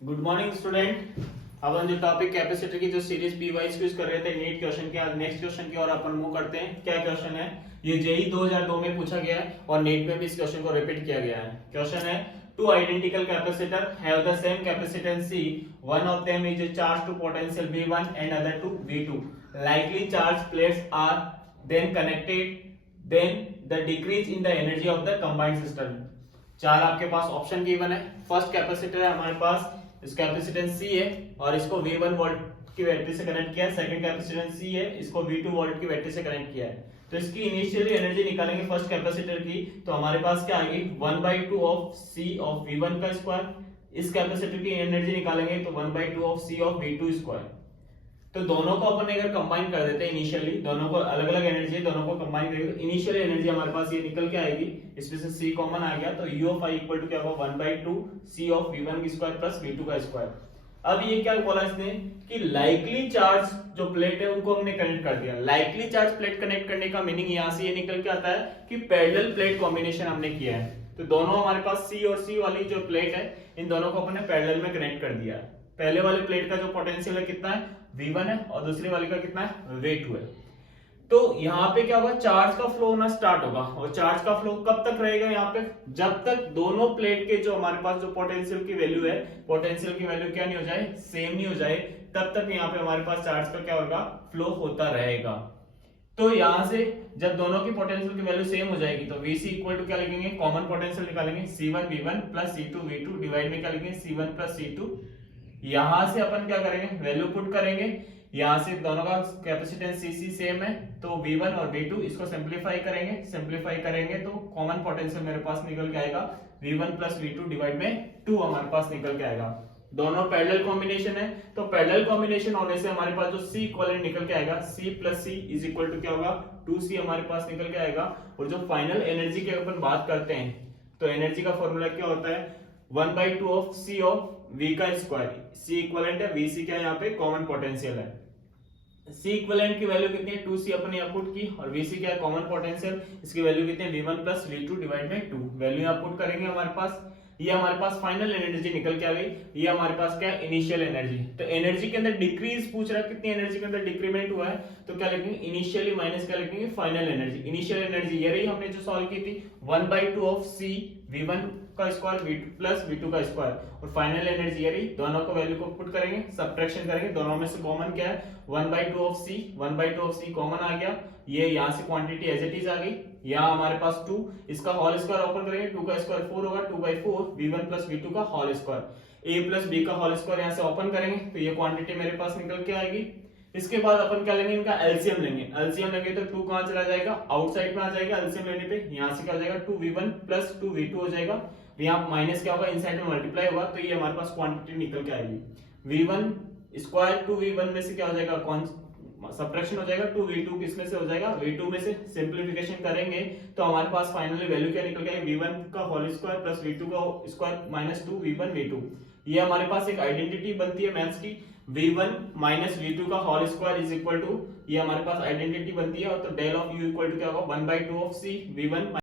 Good morning student. अपन जो topic capacitor की जो सीरीज पी वाइज क्विज कर रहे थे नीट क्वेश्चन के, आज नेक्स्ट क्वेश्चन की ओर अपन मूव करते हैं। क्या क्वेश्चन है? ये जेई 2002 में पूछा गया है और नीट में भी इस क्वेश्चन को रिपीट किया गया है। क्वेश्चन है two identical capacitor have the same capacitance C, one of them is charged to potential V1 and other to V2. Likely charged plates are then connected, then the decrease in the energy of the combined system. चार आपके पास option given है। First capacitor है हमारे पास, इस capacitance C है और इसको V1 volt की बैटरी से कनेक्ट किया है। सेकंड कैपेसिटेंस सी है, इसको V2 वोल्ट की बैटरी से कनेक्ट किया है। तो इसकी इनिशियली एनर्जी निकालेंगे फर्स्ट कैपेसिटर की, तो हमारे पास क्या आएगी 1/2 ऑफ C ऑफ V1 का स्क्वायर। इस कैपेसिटर की एनर्जी निकालेंगे तो 1/2 of C of V2 square. तो दोनों को अपन अगर कंबाइन कर देते हैं इनिशियली, दोनों को अलग अलग एनर्जी है, दोनों को कंबाइन करेंगे तो इनिशियली एनर्जी हमारे पास ये निकल के आएगी। इसमें से C कॉमन आ गया तो U of I equal to क्या होगा 1/2 C ऑफ V1 की स्क्वायर प्लस V2 का स्क्वायर। अब ये क्या बोला इसने कि लाइकली चार्ज जो प्लेट है उनको हमने कनेक्ट कर दिया। लाइकली चार्ज प्लेट कनेक्ट करने का मीनिंग यहां से ये निकल के आता है कि पैरेलल प्लेट कॉम्बिनेशन हमने किया है। तो दोनों हमारे पास C और C वाली जो प्लेट है इन दोनों को अपने पैरेलल में कनेक्ट कर दिया है। पहले वाले प्लेट का जो पोटेंशियल है कितना है V1 है और दूसरी वाली का कितना है V2 है। तो यहाँ पे क्या होगा चार्ज का फ्लो होना स्टार्ट होगा और चार्ज का फ्लो कब तक रहेगा यहाँ पे, जब तक दोनों प्लेट के जो हमारे पास जो पोटेंशियल की वैल्यू है, पोटेंशियल की वैल्यू क्या नहीं हो जाए, सेम नहीं हो जाए, तब तक यहाँ पे हमारे पास चार्ज का क्या होगा फ्लो होता रहेगा। तो यहां से जब दोनों की पोटेंशियल की वैल्यू सेम हो जाएगी तो Vc इक्वल टू क्या लिखेंगे, कॉमन पोटेंशियल निकालेंगे C1 V1 plus C2 V2 divide में क्या लिखेंगे C1 प्लस C2। यहां से अपन क्या करेंगे वैल्यू पुट करेंगे, यहां से दोनों का कैपेसिटेंस Cc सेम है तो V1 और V2 इसको सिंपलीफाई करेंगे तो कॉमन पोटेंशियल मेरे पास निकल के आएगा V1 प्लस V2 डिवाइड में 2 हमारे पास निकल के आएगा। दोनों पैरेलल कॉम्बिनेशन है तो पैरेलल कॉम्बिनेशन होने से हमारे पास जो C इक्विवेलेंट निकल के आएगा C plus C is equal to क्या होगा 2C हमारे पास निकल के आएगा। और जो फाइनल एनर्जी की अपन बात करते हैं तो एनर्जी का फॉर्मूला क्या होता है 1/2 ऑफ C ऑफ V का स्क्वायर। C इक्विवेलेंट है, VC क्या है यहाँ पे कॉमन पोटेंशियल है। C इक्विवेलेंट की वैल्यू कितनी है 2C अपन यहाँ पुट की और VC क्या है कॉमन पोटेंशियल, इसकी वैल्यू कितनी है V1 प्लस V2 डिवाइड में 2। वैल्यू यहाँ पुट करेंगे हमारे पास, ये हमारे पास फाइनल एनर्जी निकल के आ गई, ये हमारे पास क्या है इनिशियल एनर्जी। तो एनर्जी के अंदर डिक्रीज पूछ रहा है कितनी एनर्जी के अंदर डिक्रीमेंट हुआ है तो क्या लिखेंगे इनिशियली माइनस क्या लिखेंगे फाइनल एनर्जी। इनिशियल एनर्जी ये रही हमने जो सॉल्व की थी 1/2 ऑफ C V1 का स्क्वायर V2 प्लस V2 का स्क्वायर और फाइनल एनर्जी ये रही। दोनों को वैल्यू को पुट करेंगे, सब्ट्रैक्शन करेंगे, दोनों में से कॉमन क्या है 1/2 ऑफ C कॉमन आ गया, ये यहाँ से क्वांटिटी एज इट इज आ गई। यहाँ हमारे पास 2 इसका होल स्क्वायर ओपन करेंगे 2 का स्क्वायर 4 होगा 2/4 V1 प्लस V2 का whole square. A plus B का होल स्क्वायर यहाँ से ओपन करेंगे तो ये क्वांटिटी मेरे पास निकल के आएगी। इसके बाद अपन क्या लेंगे इनका एलसीएम लेंगे तो 2 कहां चला जाएगा आउटसाइड में आ जाएगा एलसीएम लेने पे, यहाँ से क्या हो जाएगा 2V1 प्लस 2V2 हो जाएगा, यहाँ माइनस क्या होगा इनसाइड में मल्टीप्लाई होगा तो ये हमारे पास क्वांटिटी निकल के आएगी। V1 स्क्वायर 2V1 में से क्या हो जाएगा कौन सब्ट्रैक्शन हो जाएगा 2V2 किसमें से हो जाएगा V2 में से। सिंपलीफिकेशन करेंगे तो हमारे पास फाइनली वैल्यू क्या निकल गया V1 का होल स्क्वायर प्लस V2 का स्क्वायर माइनस 2V1 V2। ये हमारे पास एक आइडेंटिटी बनती है मैथ्स की V1 माइनस V2 का whole square is equal to, ये हमारे पास आइडेंटिटी बनती है। तो del of U equal to क्या होगा 1/2 ऑफ C V1